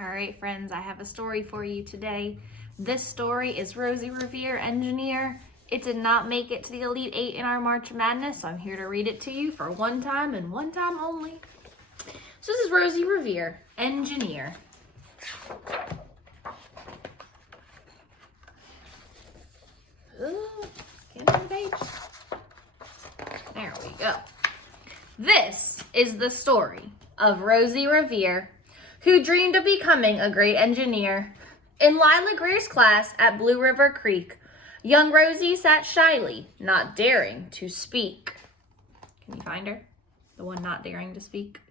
All right, friends, I have a story for you today. This story is Rosie Revere, engineer. It did not make it to the Elite Eight in our March Madness, so I'm here to read it to you for one time and one time only. So this is Rosie Revere, engineer. Ooh, get on the page. There we go. This is the story of Rosie Revere, who dreamed of becoming a great engineer. In Lila Greer's class at Blue River Creek, young Rosie sat shyly, not daring to speak. Can you find her? The one not daring to speak.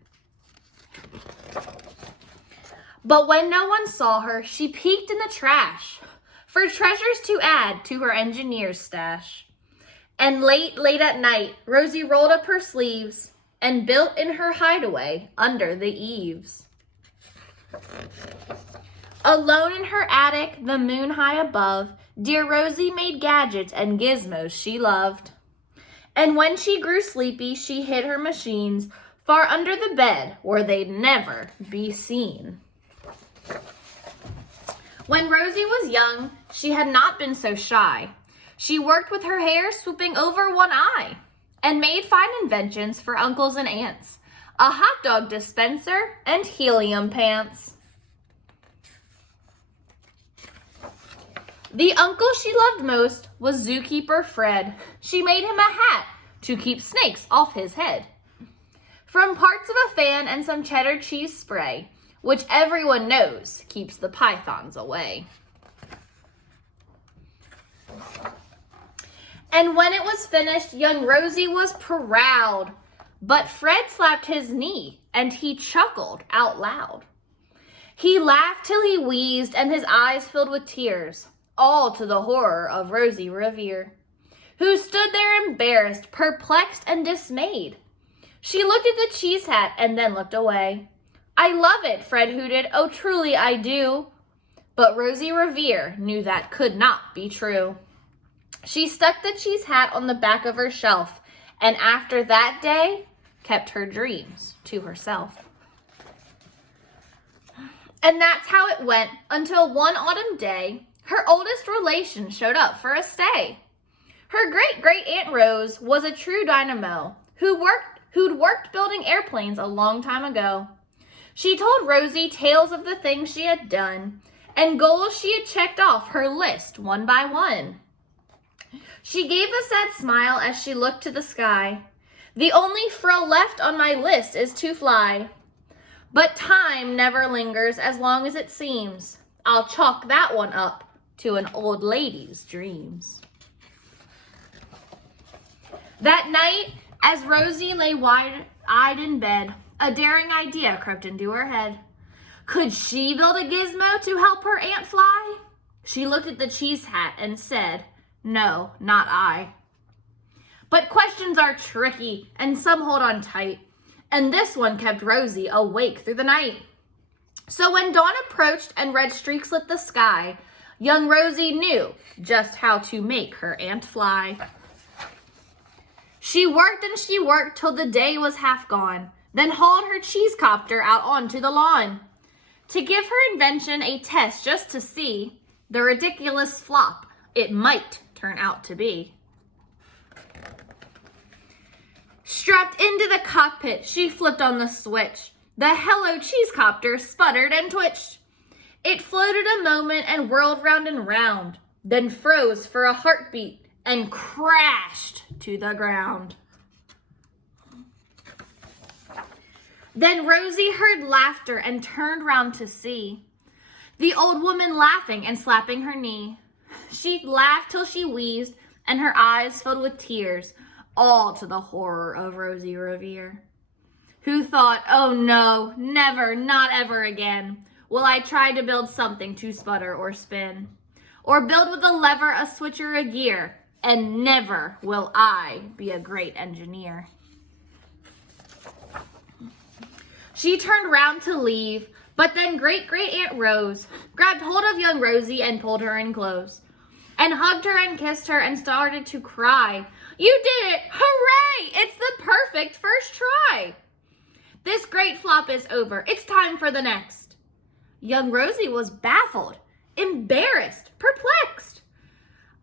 But when no one saw her, she peeked in the trash for treasures to add to her engineer's stash. And late at night, Rosie rolled up her sleeves and built in her hideaway under the eaves. Alone in her attic, the moon high above, dear Rosie made gadgets and gizmos she loved. And when she grew sleepy, she hid her machines far under the bed where they'd never be seen. When Rosie was young, she had not been so shy. She worked with her hair swooping over one eye and made fine inventions for uncles and aunts. A hot dog dispenser, and helium pants. The uncle she loved most was zookeeper Fred. She made him a hat to keep snakes off his head. From parts of a fan and some cheddar cheese spray, which everyone knows keeps the pythons away. And when it was finished, young Rosie was proud. But Fred slapped his knee, and he chuckled out loud. He laughed till he wheezed, and his eyes filled with tears, all to the horror of Rosie Revere, who stood there embarrassed, perplexed, and dismayed. She looked at the cheese hat and then looked away. "I love it," Fred hooted, "oh, truly I do." But Rosie Revere knew that could not be true. She stuck the cheese hat on the back of her shelf, and after that day, kept her dreams to herself. And that's how it went until one autumn day, her oldest relation showed up for a stay. Her great-great-aunt Rose was a true dynamo who'd worked building airplanes a long time ago. She told Rosie tales of the things she had done and goals she had checked off her list one by one. She gave a sad smile as she looked to the sky. "The only frill left on my list is to fly. But time never lingers as long as it seems. I'll chalk that one up to an old lady's dreams." That night, as Rosie lay wide-eyed in bed, a daring idea crept into her head. Could she build a gizmo to help her aunt fly? She looked at the cheese hat and said, "No, not I." But questions are tricky, and some hold on tight, and this one kept Rosie awake through the night. So when dawn approached and red streaks lit the sky, young Rosie knew just how to make her aunt fly. She worked and she worked till the day was half gone, then hauled her cheese copter out onto the lawn to give her invention a test just to see the ridiculous flop it might turn out to be. Strapped into the cockpit, she flipped on the switch. The Hello Cheese Copter sputtered and twitched. It floated a moment and whirled round and round, then froze for a heartbeat and crashed to the ground. Then Rosie heard laughter and turned round to see the old woman laughing and slapping her knee. She laughed till she wheezed, and her eyes filled with tears, all to the horror of Rosie Revere, who thought, "Oh no, never, not ever again, will I try to build something to sputter or spin, or build with a lever, a switch, or a gear, and never will I be a great engineer." She turned round to leave, but then great-great-aunt Rose grabbed hold of young Rosie and pulled her in close, and hugged her and kissed her and started to cry. "You did it! Hooray! It's the perfect first try! This great flop is over. It's time for the next." Young Rosie was baffled, embarrassed, perplexed.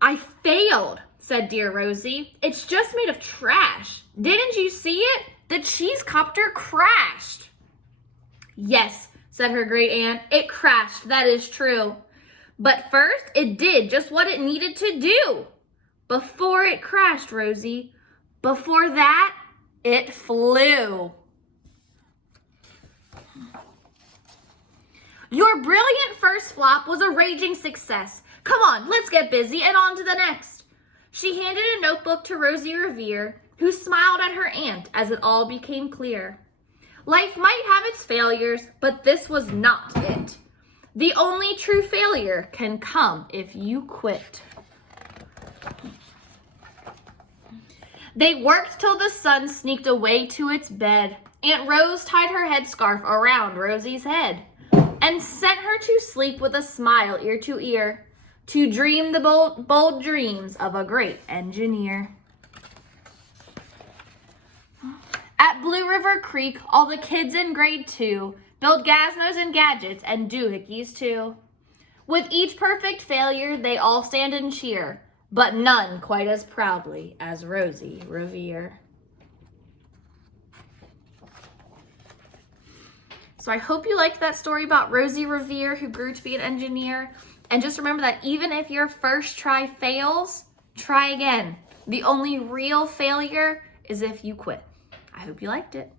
I failed, said dear Rosie. It's just made of trash. Didn't you see it? The cheese copter crashed. Yes, said her great aunt. It crashed, that is true. But first, it did just what it needed to do. Before it crashed, Rosie, before that, it flew. Your brilliant first flop was a raging success. Come on, let's get busy and on to the next. She handed a notebook to Rosie Revere, who smiled at her aunt as it all became clear. Life might have its failures, but this was not it. The only true failure can come if you quit. They worked till the sun sneaked away to its bed. Aunt Rose tied her headscarf around Rosie's head and sent her to sleep with a smile ear to ear, to dream the bold dreams of a great engineer. At Blue River Creek, all the kids in grade 2 build gazmos and gadgets and doohickeys too. With each perfect failure, they all stand and cheer, but none quite as proudly as Rosie Revere. So I hope you liked that story about Rosie Revere, who grew to be an engineer. And just remember that even if your first try fails, try again. The only real failure is if you quit. I hope you liked it.